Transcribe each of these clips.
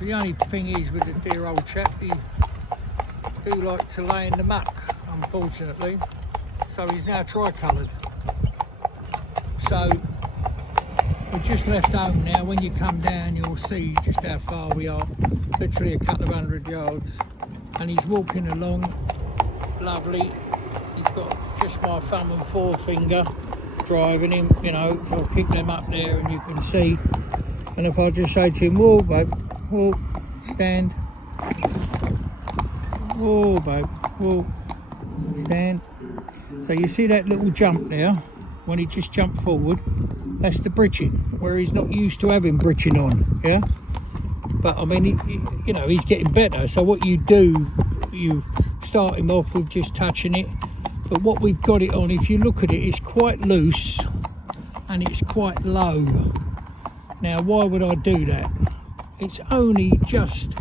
enough. The only thing is with the dear old chap, he do like to lay in the muck, unfortunately. So he's now tri-coloured. So we're just left home now. When you come down, you'll see just how far we are. Literally a couple of 100 yards. And he's walking along, lovely. He's got just my thumb and forefinger driving him, you know, so I'll kick them up there and you can see. And if I just say to him, whoa babe, whoa, stand. Whoa babe, whoa, stand. So you see that little jump there, when he just jumped forward, that's the britching, where he's not used to having britching on, yeah? But I mean, you know, he's getting better. So what you do, you start him off with just touching it. But what we've got it on, if you look at it, it's quite loose and it's quite low. Now, why would I do that? It's only just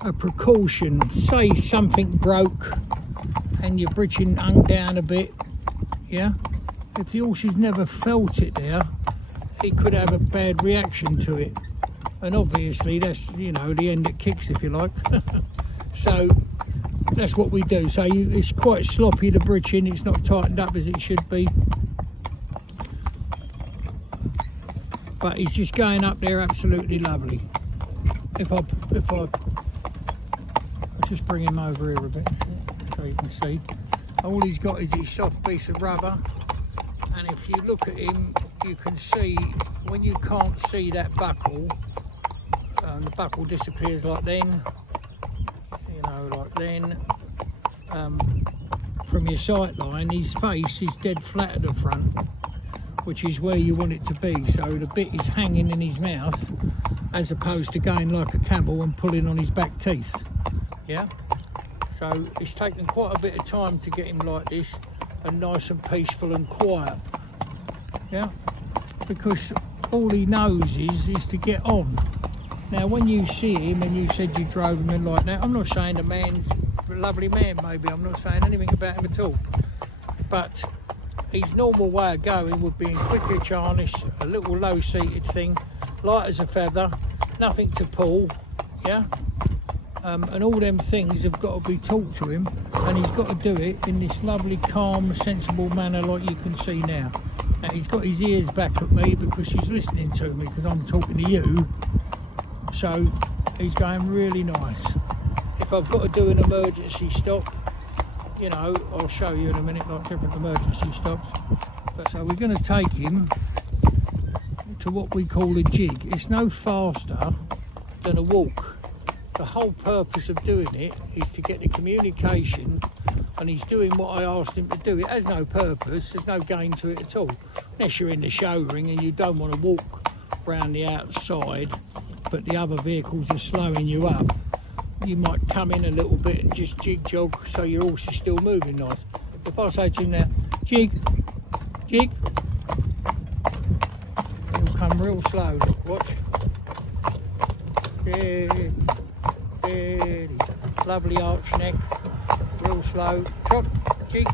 a precaution. Say something broke and your britching hung down a bit, yeah? If the horse has never felt it there, it could have a bad reaction to it. And obviously that's, you know, the end that kicks, if you like. So that's what we do. So it's quite sloppy, the britching. It's not tightened up as it should be. But he's just going up there absolutely lovely. If I just bring him over here a bit so you can see. All he's got is his soft piece of rubber. And if you look at him, you can see when you can't see that buckle, the buckle disappears like then, you know, like then. From your sight line, his face is dead flat at the front, which is where you want it to be. So the bit is hanging in his mouth as opposed to going like a camel and pulling on his back teeth. Yeah. So it's taken quite a bit of time to get him like this and nice and peaceful and quiet. Yeah. Because all he knows is to get on. Now, when you see him and you said you drove him in like that, I'm not saying the man's a lovely man, maybe. I'm not saying anything about him at all. But his normal way of going would be in quick-hitch harness, a little low-seated thing, light as a feather, nothing to pull, yeah? And all them things have got to be taught to him, and he's got to do it in this lovely, calm, sensible manner like you can see now. Now, he's got his ears back at me because she's listening to me because I'm talking to you. So he's going really nice. If I've got to do an emergency stop, you know, I'll show you in a minute, like different emergency stops. But so we're going to take him to what we call a jig. It's no faster than a walk. The whole purpose of doing it is to get the communication, and he's doing what I asked him to do. It has no purpose, there's no gain to it at all. Unless you're in the show ring and you don't want to walk round the outside, but the other vehicles are slowing you up. You might come in a little bit and just jig jog so your horse is still moving nice. If I say to him now, jig, jig, he'll come real slow, look, watch. Steady, steady, lovely arch neck, real slow, trot, jig,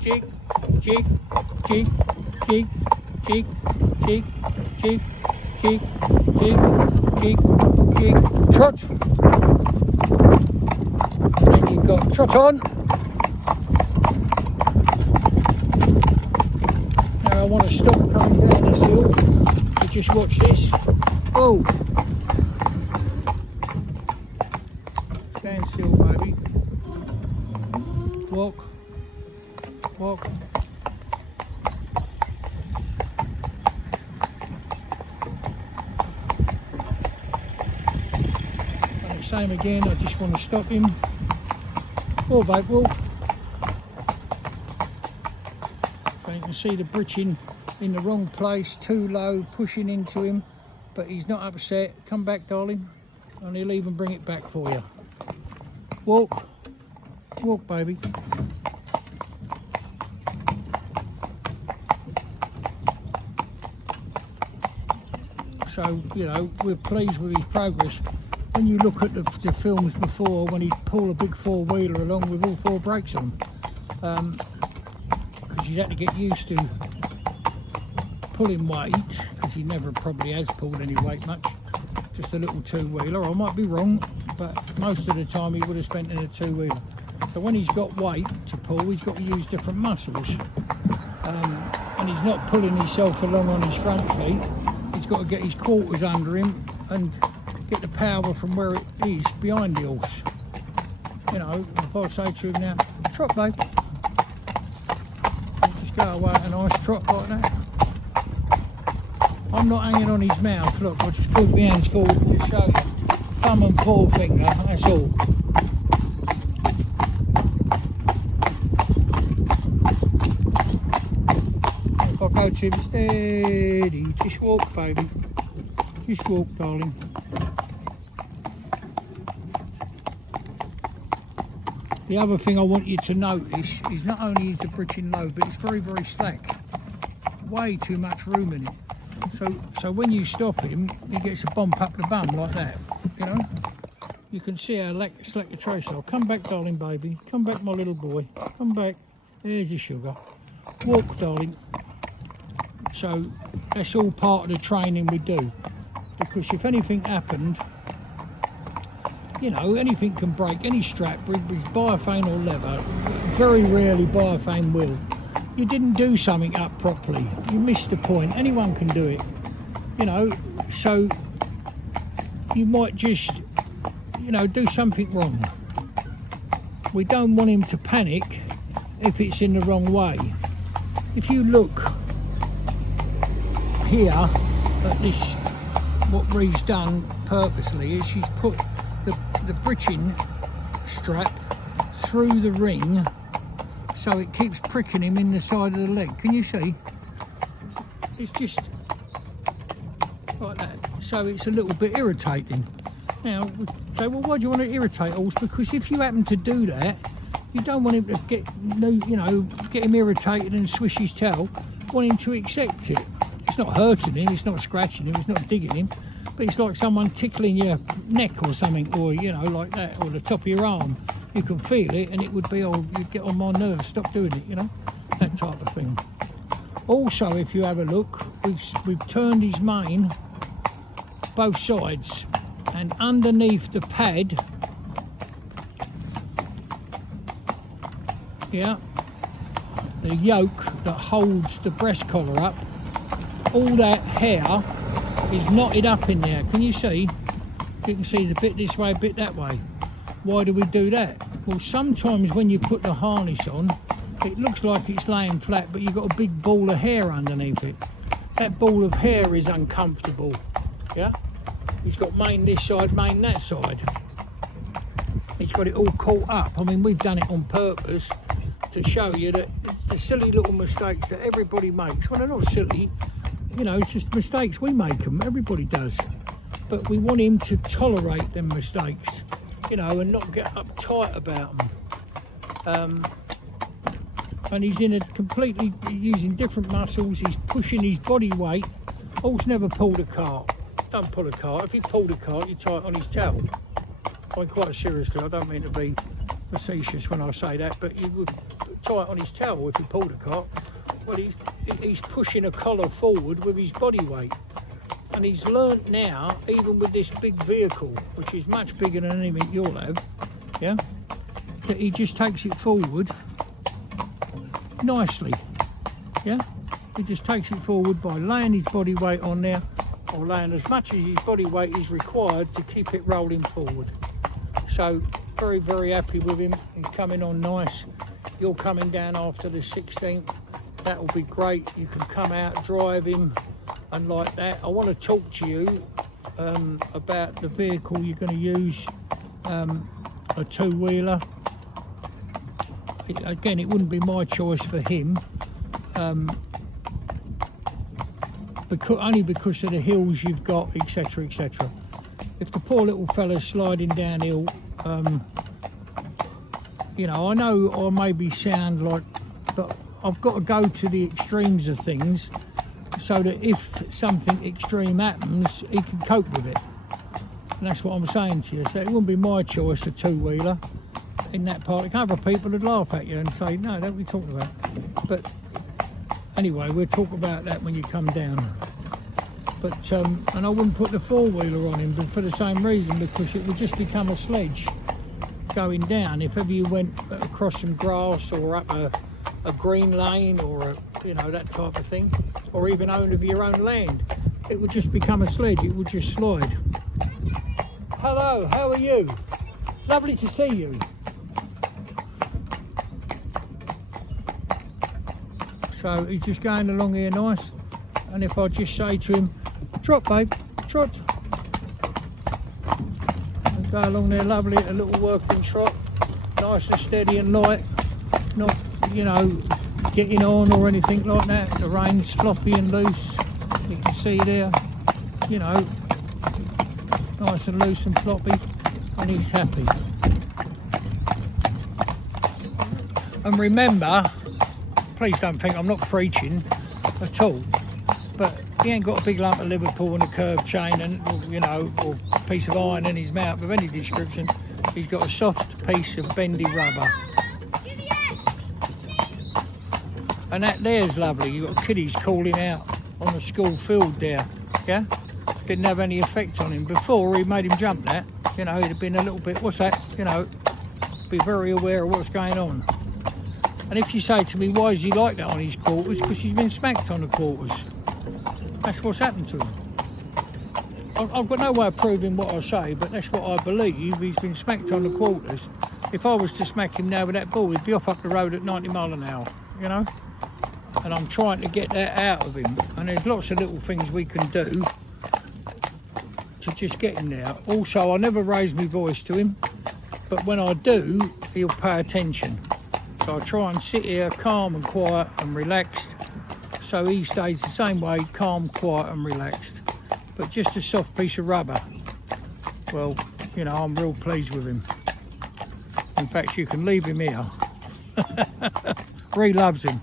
jig, jig, jig, jig, jig, jig, jig, jig, jig, jig, jig, trot. Then you've got trot on. Now I want to stop coming down this hill to just watch this. Oh! Stand still, baby. Walk. Walk. Same again, I just want to stop him. Oh, babe, walk. So you can see the britching in the wrong place, too low, pushing into him, but he's not upset. Come back, darling, and he'll even bring it back for you. Walk. Walk, baby. So, you know, we're pleased with his progress. When you look at the films before, when he'd pull a big four-wheeler along with all four brakes on, because he's had to get used to pulling weight, because he never probably has pulled any weight much. just a little two-wheeler. I might be wrong, but most of the time he would have spent in a two-wheeler. So when he's got weight to pull, he's got to use different muscles. And he's not pulling himself along on his front feet. He's got to get his quarters under him and get the power from where it is behind the horse. You know, if I say to him now, trot babe, just go away at a nice trot like that. I'm not hanging on his mouth. Look, I just pulled my hands forward to show you. Thumb and forefinger, that's all. If I go to him, steady, just walk baby. Just walk, darling. The other thing I want you to notice is not only is the britching low, but it's very, very slack. Way too much room in it. So when you stop him, he gets a bump up the bum like that, you know. You can see how slack the trace are. Come back, darling baby. Come back, my little boy. Come back. There's your sugar. Walk, darling. So that's all part of the training we do. Because if anything happened, you know, anything can break, any strap, with biofane or leather. Very rarely biofane will. You didn't do something up properly, you missed the point. Anyone can do it, you know, so you might just, you know, do something wrong. We don't want him to panic if it's in the wrong way. If you look here at this, what Ree's done purposely is she's put the britching strap through the ring, so it keeps pricking him in the side of the leg. Can you see? It's just like that. So it's a little bit irritating. Now, we say, well, why do you want to irritate horse? Because if you happen to do that, you don't want him to get, you know, get him irritated and swish his tail. You want him to accept it. It's not hurting him, it's not scratching him, it's not digging him, but it's like someone tickling your neck or something, or, you know, like that, or the top of your arm. You can feel it, and it would be, oh, you get on my nerves, stop doing it, you know, that type of thing. Also, if you have a look, we've turned his mane both sides, and underneath the pad, yeah, the yoke that holds the breast collar up, all that hair is knotted up in there. Can you see? You can see the bit this way, a bit that way. Why do we do that? Well, sometimes when you put the harness on, it looks like it's laying flat, but you've got a big ball of hair underneath it. That ball of hair is uncomfortable, yeah? He's got mane this side, mane that side. He's got it all caught up. I mean, we've done it on purpose to show you that the silly little mistakes that everybody makes, well, they're not silly, you know, it's just mistakes. We make them, everybody does. But we want him to tolerate them mistakes, you know, and not get uptight about them. And he's in a completely, using different muscles, he's pushing his body weight. Horse never pulled a cart. Don't pull a cart. If you pulled a cart, you tie it on his tail. I mean, quite seriously, I don't mean to be facetious when I say that, but you would tie it on his tail if you pulled a cart. Well, he's pushing a collar forward with his body weight. And he's learnt now, even with this big vehicle, which is much bigger than anything you'll have, yeah, that he just takes it forward nicely, yeah. He just takes it forward by laying his body weight on there, or laying as much as his body weight is required to keep it rolling forward. So very, very happy with him. He's coming on nice. You're coming down after the 16th. That will be great. You can come out, drive him, and like that. I want to talk to you about the vehicle you're going to use, a two-wheeler. Again, it wouldn't be my choice for him, only because of the hills you've got, etc, etc. If the poor little fella's sliding downhill, you know, I know I maybe sound like, but I've got to go to the extremes of things so that if something extreme happens, he can cope with it. And that's what I'm saying to you. So it wouldn't be my choice, a two-wheeler in that part. Other people would laugh at you and say, no, don't we talk about. But anyway, we'll talk about that when you come down. But and I wouldn't put the four-wheeler on him, but for the same reason, because it would just become a sledge going down. If ever you went across some grass or up a green lane or that type of thing, or even owned of your own land, it would just become a sledge. It would just slide. Hello, how are you? Lovely to see you. So he's just going along here nice, and if I just say to him, trot babe, trot, and go along there lovely at a little working trot, nice and steady and light, not getting on or anything like that. The reine's floppy and loose, you can see there, nice and loose and floppy, and he's happy. And remember, please don't think I'm not preaching at all, but he ain't got a big lump of Liverpool and a curved chain and or a piece of iron in his mouth of any description. He's got a soft piece of bendy rubber, and that there's lovely. You've got kiddies calling out on the school field there. Yeah, didn't have any effect on him. Before he made him jump that, he'd have been a little bit, what's that, be very aware of what's going on. And if you say to me, why is he like that on his quarters? Because he's been smacked on the quarters. That's what's happened to him. I've got no way of proving what I say, but that's what I believe. He's been smacked on the quarters. If I was to smack him now with that ball, he'd be off up the road at 90 mile an hour, And I'm trying to get that out of him. And there's lots of little things we can do to just get him there. Also, I never raise my voice to him, but when I do, he'll pay attention. So I try and sit here calm and quiet and relaxed, so he stays the same way, calm, quiet and relaxed. But just a soft piece of rubber, well, I'm real pleased with him. In fact, you can leave him here. Ree loves him.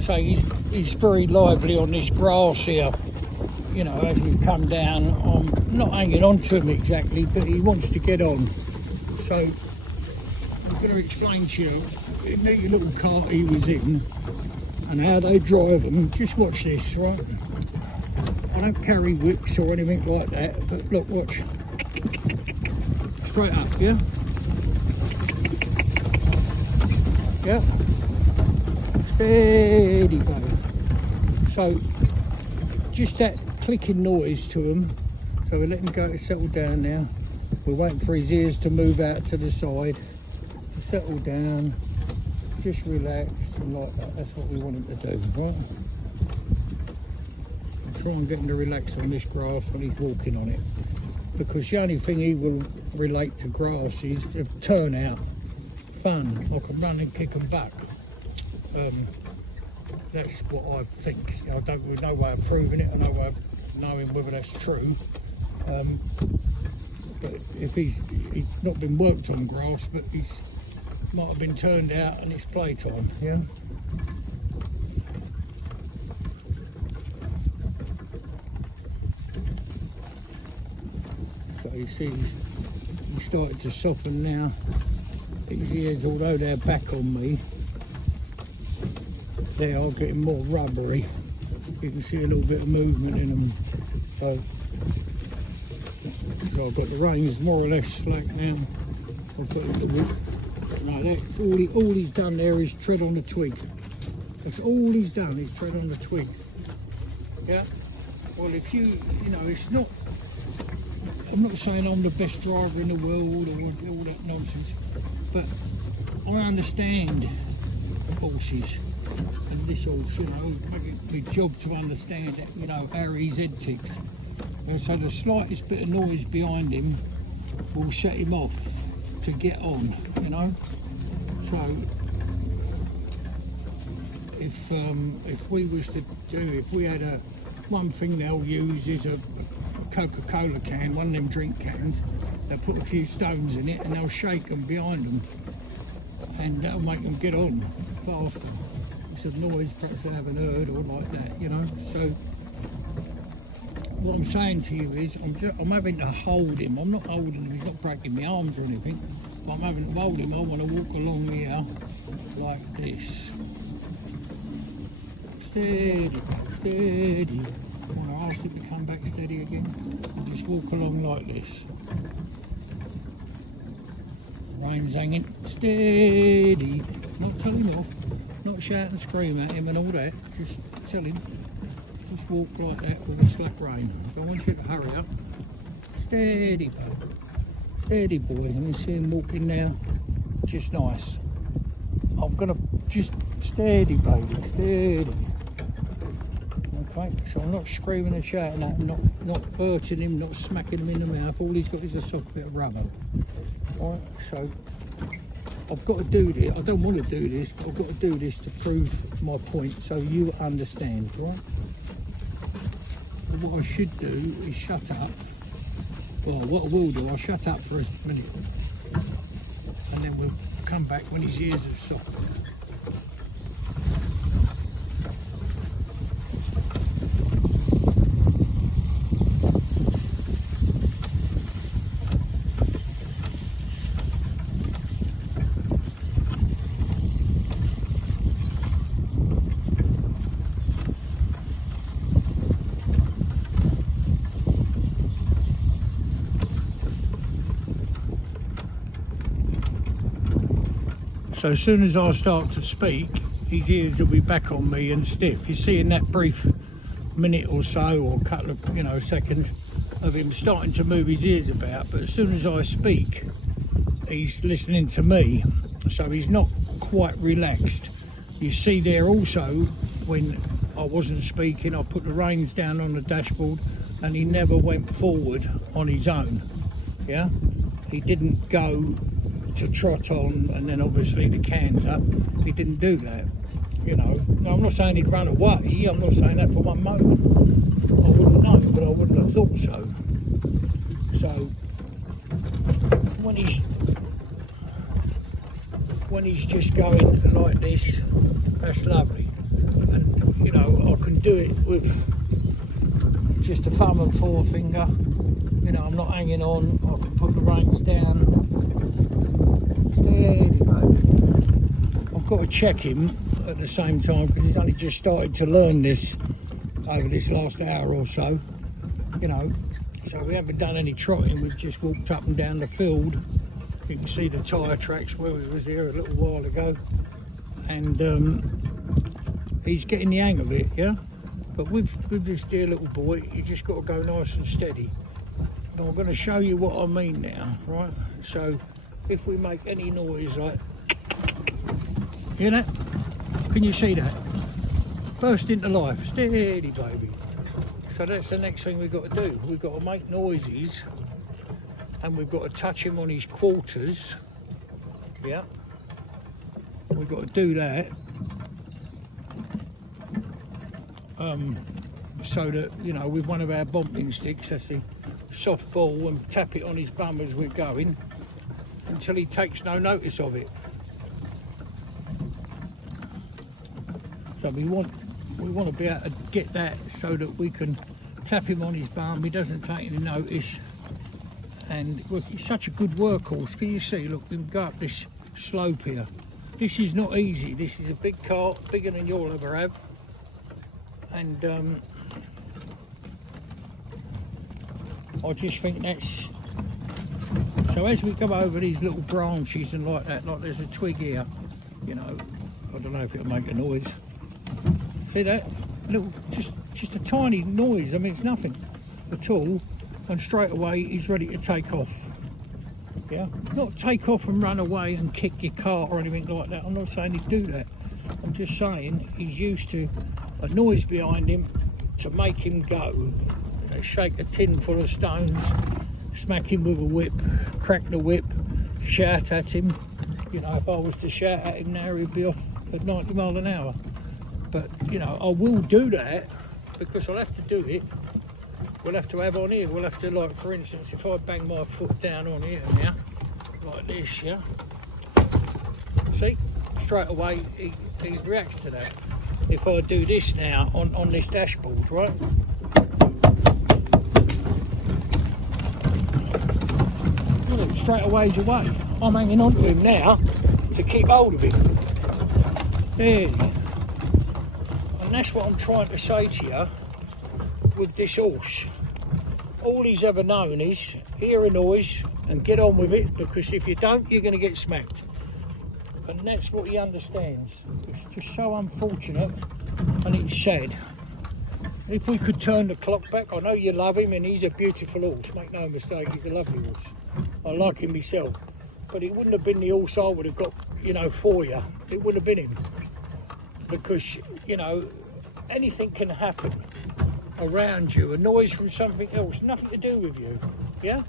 So he's very lively on this grass here, as we come down. I'm not hanging on to him exactly, but he wants to get on. So I'm going to explain to you the neat little cart he was in and how they drive them. Just watch this, right? I don't carry whips or anything like that, but look, watch. Straight up, yeah? Yeah, steady go. So just that clicking noise to him. So we're letting him go to settle down now. We're waiting for his ears to move out to the side, to settle down, just relax and like that. That's what we want him to do, right? I'll try and get him to relax on this grass when he's walking on it, because the only thing he will relate to grass is the turnout. Fun, I can run and kick and buck. That's what I think. I don't with no way of proving it, and no way of knowing whether that's true. But if he's not been worked on grass, but he's might have been turned out and it's playtime, yeah. So you see, he's started to soften now. His ears, although they're back on me, they are getting more rubbery. You can see a little bit of movement in them. So I've got the reins more or less slack now. I've got the whip. No, that's all he's done there is tread on the twig. That's all he's done is tread on the twig. Yeah. Well, if you know, it's not. I'm not saying I'm the best driver in the world or all that nonsense, but I understand horses and this horse, you know, it's my job to understand that, you know, how his head ticks. So the slightest bit of noise behind him will set him off to get on, you know. So if we was to do, if we had one thing they'll use is a Coca-Cola can, one of them drink cans. They'll put a few stones in it and they'll shake them behind them, and that'll make them get on faster. It's a noise perhaps they haven't heard or like that, you know. So what I'm saying to you is I'm having to hold him. I'm not holding him, he's not breaking my arms or anything, but I'm having to hold him. I want to walk along here like this. Steady, steady. I want to ask it to come back steady again. And just walk along like this. Reins hanging, steady. Not tell him off, not shout and scream at him and all that. Just tell him, just walk like that with a slack rein. I don't want you to hurry up. Steady, steady boy. Let me see him walking now. Just nice. I'm gonna just steady, baby, steady. Okay, so I'm not screaming and shouting at him, not birching him, not smacking him in the mouth. All he's got is a soft bit of rubber. Alright, so I've got to do this. I don't want to do this, but I've got to do this to prove my point so you understand, right? What I should do is shut up. Well, what I will do, I'll shut up for a minute and then we'll come back when his ears are soft. So as soon as I start to speak, his ears will be back on me and stiff. You see in that brief minute or so, or a couple of, you know, seconds of him starting to move his ears about, but as soon as I speak, he's listening to me, so he's not quite relaxed. You see there also, when I wasn't speaking, I put the reins down on the dashboard and he never went forward on his own, yeah? He didn't go to trot on and then obviously the can's up. He didn't do that, you know. Now, I'm not saying he'd run away, I'm not saying that for one moment. I wouldn't know, but I wouldn't have thought so. So when he's just going like this, that's lovely. And you know, I can do it with just a thumb and forefinger. You know, I'm not hanging on, I can put the reins down. I've got to check him at the same time because he's only just started to learn this over this last hour or so, you know. So we haven't done any trotting, we've just walked up and down the field. You can see the tyre tracks where we was here a little while ago, and he's getting the hang of it, yeah. But with this dear little boy, you just got to go nice and steady. And I'm going to show you what I mean now, right? So if we make any noise like, hear that? Can you see that? Burst into life, steady baby. So that's the next thing we've got to do. We've got to make noises and we've got to touch him on his quarters, yeah. We've got to do that so that, you know, with one of our bumping sticks, that's the soft ball, and tap it on his bum as we're going until he takes no notice of it. So we want to be able to get that so that we can tap him on his bum, he doesn't take any notice. And look, he's such a good workhorse. Can you see? Look, we can go up this slope here. This is not easy. This is a big cart, bigger than you'll ever have. And I just think that's... So as we come over these little branches and like that, like there's a twig here, you know, I don't know if it'll make a noise. See that? Little, just a tiny noise. I mean, it's nothing at all. And straight away he's ready to take off. Yeah, not take off and run away and kick your cart or anything like that. I'm not saying he'd do that. I'm just saying he's used to a noise behind him to make him go. shake a tin full of stones, smack him with a whip, crack the whip, shout at him. You know, if I was to shout at him now, he'd be off at 90 miles an hour. But, you know, I will do that because I'll have to do it. We'll have to have on here, we'll have to, like, for instance, if I bang my foot down on here now, like this, yeah, see, straight away he reacts to that. If I do this now on this dashboard, right, look, straight away he's away. I'm hanging on to him now to keep hold of him. There. And that's what I'm trying to say to you with this horse. All he's ever known is hear a noise and get on with it, because if you don't, you're going to get smacked. And that's what he understands. It's just so unfortunate, and it's sad. If we could turn the clock back, I know you love him and he's a beautiful horse, make no mistake, he's a lovely horse. I like him myself, but it wouldn't have been the horse I would have got, you know, for you. It wouldn't have been him, because, you know, anything can happen around you, a noise from something else, nothing to do with you, yeah?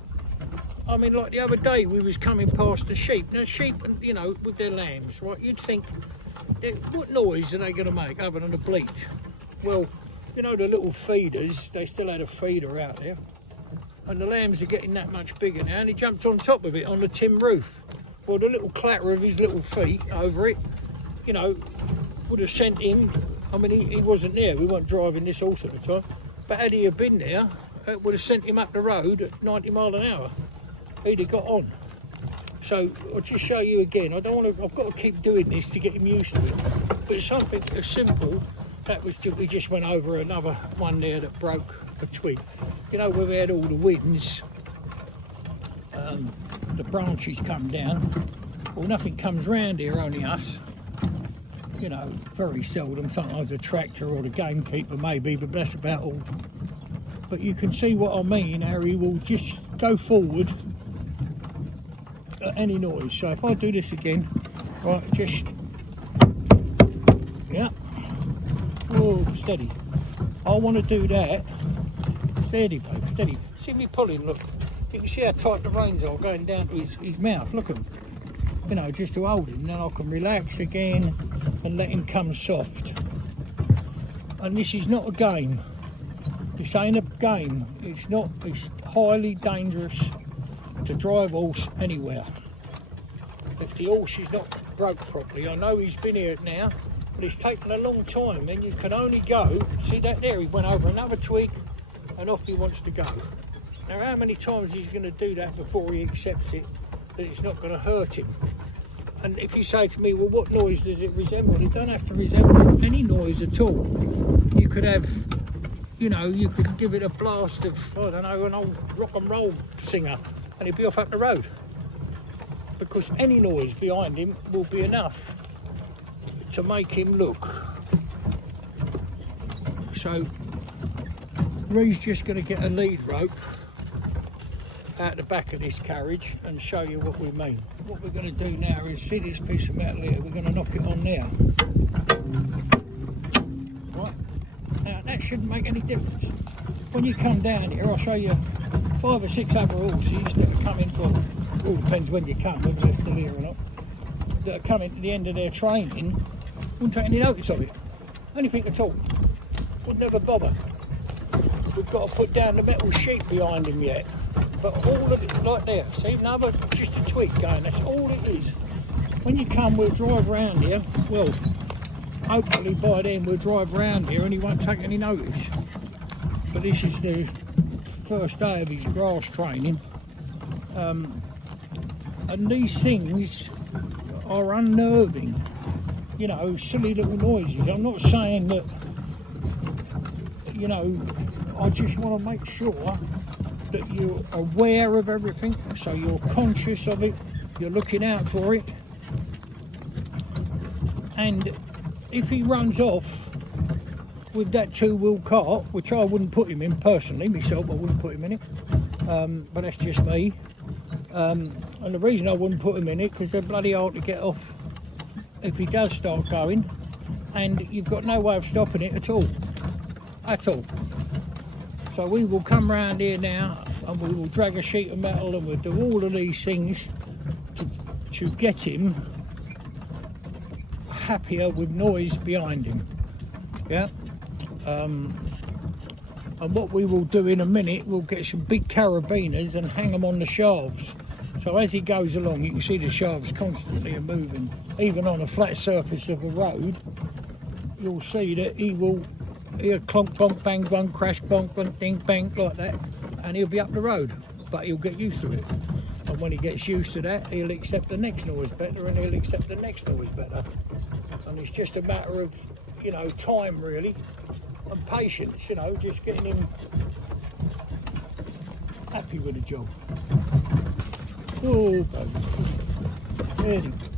I mean, like the other day we was coming past the sheep. Now sheep, you know, with their lambs, right, you'd think, what noise are they going to make other than a bleat? Well, you know, the little feeders, they still had a feeder out there, and the lambs are getting that much bigger now, and he jumped on top of it on the tin roof. Well, the little clatter of his little feet over it, you know, would have sent him. I mean, he wasn't there, we weren't driving this horse at the time, but had he have been there, it would have sent him up the road at 90 miles an hour. He'd have got on. So I'll just show you again. I don't want to, I've got to keep doing this to get him used to it. But something as simple, that was, we just went over another one there that broke a twig. You know, where we had all the winds, the branches come down. Well, nothing comes round here, only us. You know, very seldom, sometimes a tractor or the gamekeeper maybe, but that's about all. But you can see what I mean, Harry will just go forward at any noise. So if I do this again, right, just, yeah, whoa, steady. I want to do that, steady, babe, steady. See me pulling, look, you can see how tight the reins are going down to his mouth, look at him. You know, just to hold him, then I can relax again and let him come soft. And this is not a game. This ain't a game. It's not. It's highly dangerous to drive a horse anywhere. If the horse is not broke properly, I know he's been here now, but it's taken a long time. Then you can only go. See that there? He went over another twig, and off he wants to go. Now, how many times he's going to do that before he accepts it that it's not going to hurt him? And if you say to me, well, what noise does it resemble? It don't have to resemble any noise at all. You could have, you know, you could give it a blast of, I don't know, an old rock and roll singer, and he'd be off up the road. Because any noise behind him will be enough to make him look. So, Ree's just going to get a lead rope out the back of this carriage and show you what we mean. What we're going to do now is see this piece of metal here, we're going to knock it on there. Right, now that shouldn't make any difference. When you come down here, I'll show you 5 or 6 other horses that are coming, well, it all depends when you come, whether they're still here or not, that are coming to the end of their training, wouldn't take any notice of it, anything at all, would never bother. We've got to put down the metal sheet behind him yet. But all of it, like there, see, another, just a twig going, that's all it is. When you come, we'll drive round here, well, hopefully by then we'll drive round here and he won't take any notice. But this is the first day of his grass training. And these things are unnerving, you know, silly little noises. I'm not saying that, you know, I just want to make sure that you're aware of everything, so you're conscious of it, you're looking out for it. And if he runs off with that 2-wheel cart, which I wouldn't put him in personally, myself, I wouldn't put him in it, but that's just me. And the reason I wouldn't put him in it, because they're bloody hard to get off if he does start going, and you've got no way of stopping it at all. So we will come round here now and we will drag a sheet of metal and we'll do all of these things to get him happier with noise behind him. Yeah. And what we will do in a minute, we'll get some big carabiners and hang them on the shafts. So as he goes along, you can see the shafts constantly are moving. Even on a flat surface of a road, you'll see that he'll clonk, bonk, bang, bang, crash, bonk, bonk, ding, bang, like that, and he'll be up the road. But he'll get used to it. And when he gets used to that, he'll accept the next noise better, and he'll accept the next noise better. And it's just a matter of, you know, time really, and patience, you know, just getting him happy with the job. Oh, baby. There he goes.